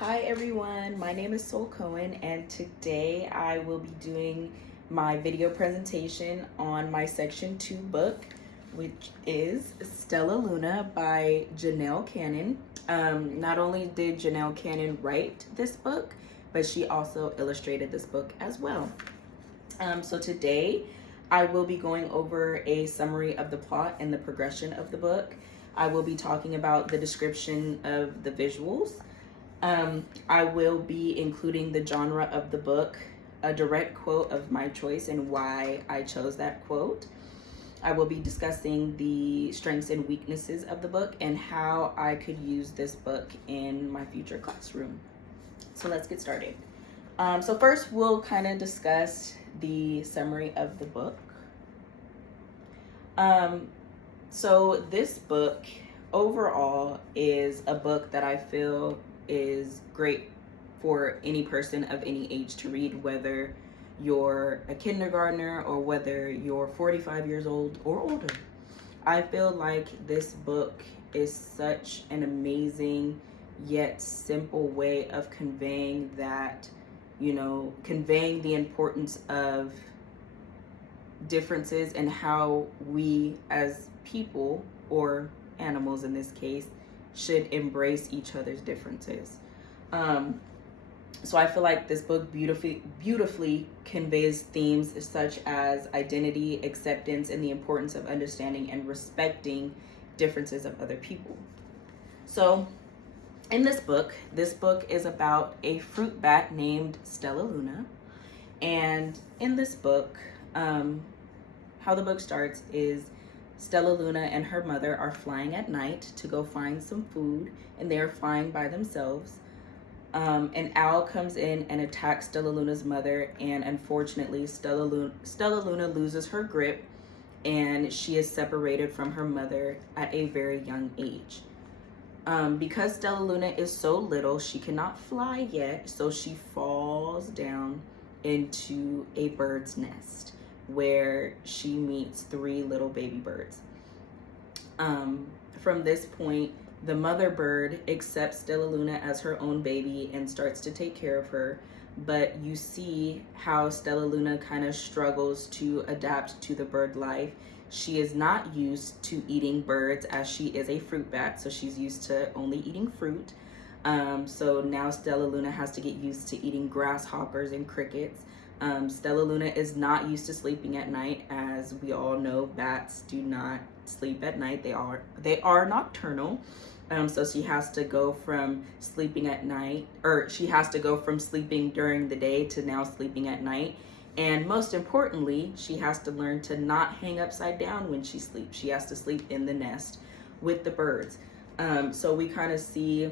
Hi everyone, my name is Sol Cohen and today I will be doing my video presentation on my Section 2 book, which is Stellaluna by Janelle Cannon. Not only did Janelle Cannon write this book, but she also illustrated this book as well. So today I will be going over a summary of the plot and the progression of the book. I will be talking about the description of the visuals. I will be including the genre of the book, a direct quote of my choice and why I chose that quote. I will be discussing the strengths and weaknesses of the book and how I could use this book in my future classroom. So let's get started. So first we'll kind of discuss the summary of the book. So this book overall is a book that I feel is great for any person of any age to read, whether you're a kindergartner or whether you're 45 years old or older. I feel like this book is such an amazing yet simple way of conveying that, conveying the importance of differences and how we as people, or animals in this case, should embrace each other's differences. So I feel like this book beautifully conveys themes such as identity, acceptance, and the importance of understanding and respecting differences of other people. So in this book is about a fruit bat named Stellaluna. And in this book, how the book starts is Stellaluna and her mother are flying at night to go find some food, and they are flying by themselves. An owl comes in and attacks Stellaluna's mother, and unfortunately Stellaluna loses her grip and she is separated from her mother at a very young age. Because Stellaluna is so little, she cannot fly yet, so she falls down into a bird's nest where she meets 3 little baby birds. From this point, the mother bird accepts Stellaluna as her own baby and starts to take care of her, but you see how Stellaluna kind of struggles to adapt to the bird life. She is not used to eating birds as she is a fruit bat, so she's used to only eating fruit. So now Stellaluna has to get used to eating grasshoppers and crickets. Stellaluna is not used to sleeping at night. As we all know, bats do not sleep at night. They are nocturnal. So she has to go from sleeping at night, or she has to go from sleeping during the day to now sleeping at night. And most importantly, she has to learn to not hang upside down when she sleeps. She has to sleep in the nest with the birds. So we kind of see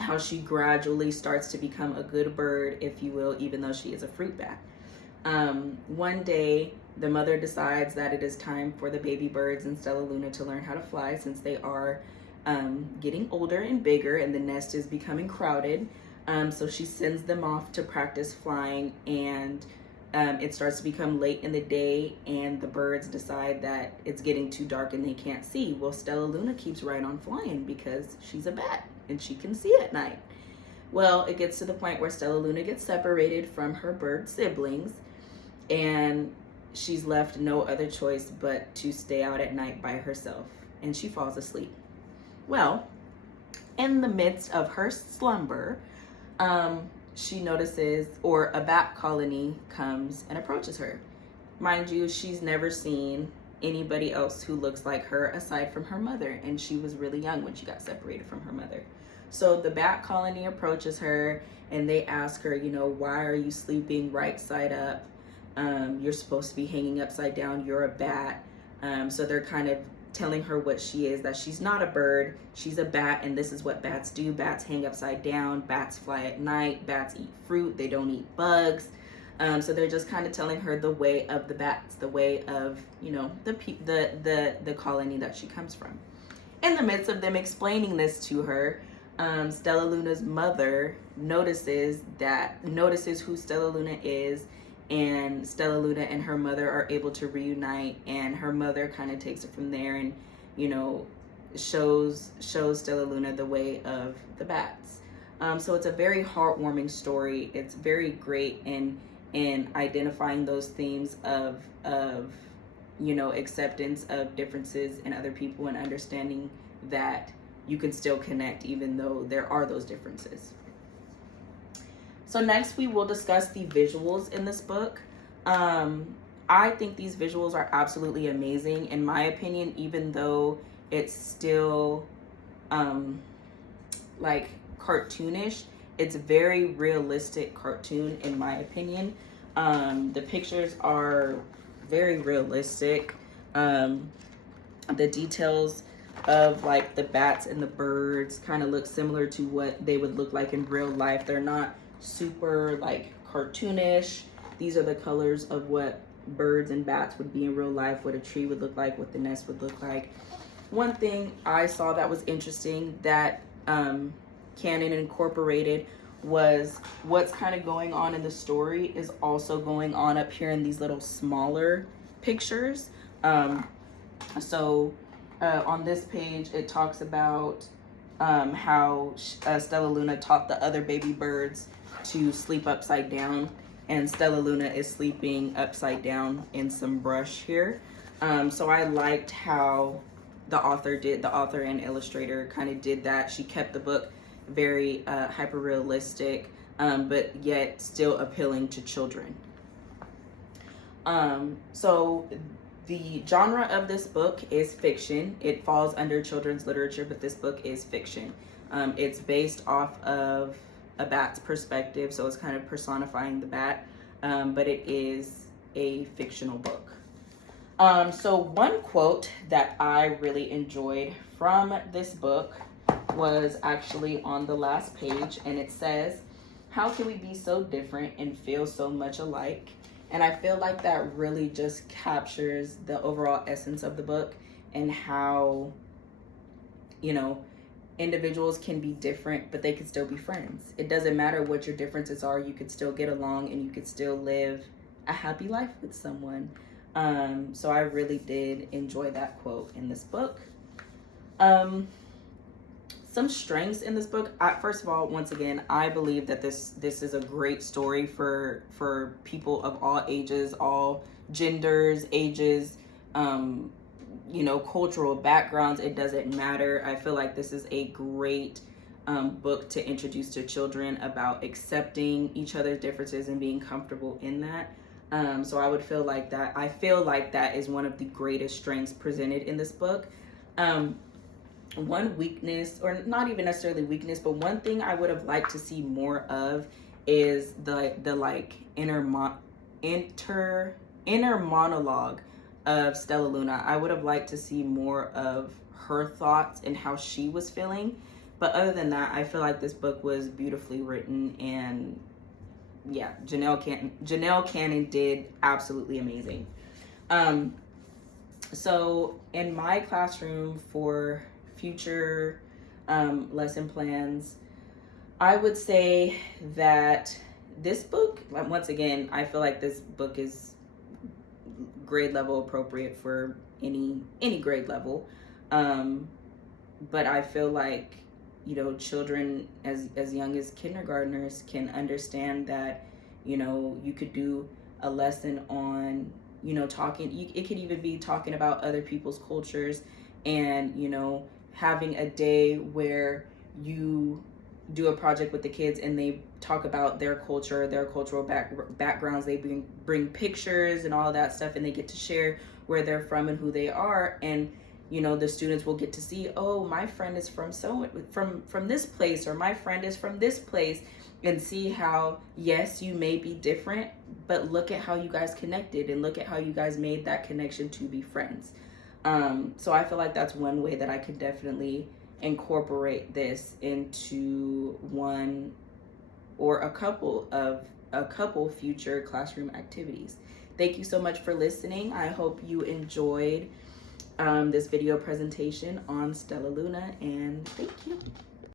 how she gradually starts to become a good bird, if you will, even though she is a fruit bat. One day, the mother decides that it is time for the baby birds and Stellaluna to learn how to fly, since they are getting older and bigger and the nest is becoming crowded. So she sends them off to practice flying, and it starts to become late in the day and the birds decide that it's getting too dark and they can't see. Well, Stellaluna keeps right on flying because she's a bat and she can see at night. Well, it gets to the point where Stellaluna gets separated from her bird siblings, and she's left no other choice but to stay out at night by herself, and she falls asleep. Well, in the midst of her slumber, she notices, or a bat colony comes and approaches her. Mind you, she's never seen anybody else who looks like her aside from her mother, and she was really young when she got separated from her mother. So the bat colony approaches her and they ask her, why are you sleeping right side up? You're supposed to be hanging upside down. You're a bat. So they're kind of telling her what she is, that she's not a bird, she's a bat, and this is what bats do. Bats hang upside down, bats fly at night, bats eat fruit, they don't eat bugs. So they're just kind of telling her the way of the bats, the way of, the colony that she comes from. In the midst of them explaining this to her, Stellaluna's mother notices who Stellaluna is, and Stellaluna and her mother are able to reunite, and her mother kind of takes it from there and shows Stellaluna the way of the bats. So it's a very heartwarming story. It's very great in identifying those themes of acceptance of differences in other people and understanding that you can still connect even though there are those differences. So next we will discuss the visuals in this book. I think these visuals are absolutely amazing in my opinion, even though it's still like cartoonish. It's very realistic cartoon in my opinion. The pictures are very realistic. The details of like the bats and the birds kind of look similar to what they would look like in real life. They're not super like cartoonish. These are the colors of what birds and bats would be in real life, what a tree would look like, what the nest would look like. One thing I saw that was interesting that Canon incorporated was what's kind of going on in the story is also going on up here in these little smaller pictures. On this page, it talks about how Stellaluna taught the other baby birds to sleep upside down, and Stellaluna is sleeping upside down in some brush here. So I liked how the author and illustrator kind of did that. She kept the book very hyper realistic, but yet still appealing to children. So the genre of this book is fiction. It falls under children's literature, but this book is fiction. It's based off of a bat's perspective, so it's kind of personifying the bat, but it is a fictional book. So one quote that I really enjoyed from this book was actually on the last page, and it says, "How can we be so different and feel so much alike?" And I feel like that really just captures the overall essence of the book and how, individuals can be different, but they can still be friends. It doesn't matter what your differences are. You could still get along and you could still live a happy life with someone. So I really did enjoy that quote in this book. Some strengths in this book. First of all, once again, I believe that this is a great story for people of all ages, all genders, ages, cultural backgrounds. It doesn't matter. I feel like this is a great book to introduce to children about accepting each other's differences and being comfortable in that. So I would feel like that. I feel like that is one of the greatest strengths presented in this book. One weakness, or not even necessarily weakness, but one thing I would have liked to see more of is the like inner monologue of Stellaluna. I would have liked to see more of her thoughts and how she was feeling. But other than that, I feel like this book was beautifully written, and yeah, Janelle Cannon did absolutely amazing. So in my classroom for future lesson plans, I would say that this book, once again, I feel like this book is grade level appropriate for any grade level, but I feel like children as young as kindergartners can understand that you could do a lesson on talking. It could even be talking about other people's cultures, and having a day where you do a project with the kids and they talk about their culture, their cultural backgrounds. They bring pictures and all of that stuff, and they get to share where they're from and who they are. And the students will get to see, oh, my friend is from this place, or my friend is from this place, and see how, yes, you may be different, but look at how you guys connected, and look at how you guys made that connection to be friends. So I feel like that's one way that I could definitely incorporate this into one or a couple future classroom activities. Thank you so much for listening. I hope you enjoyed this video presentation on Stellaluna, and thank you.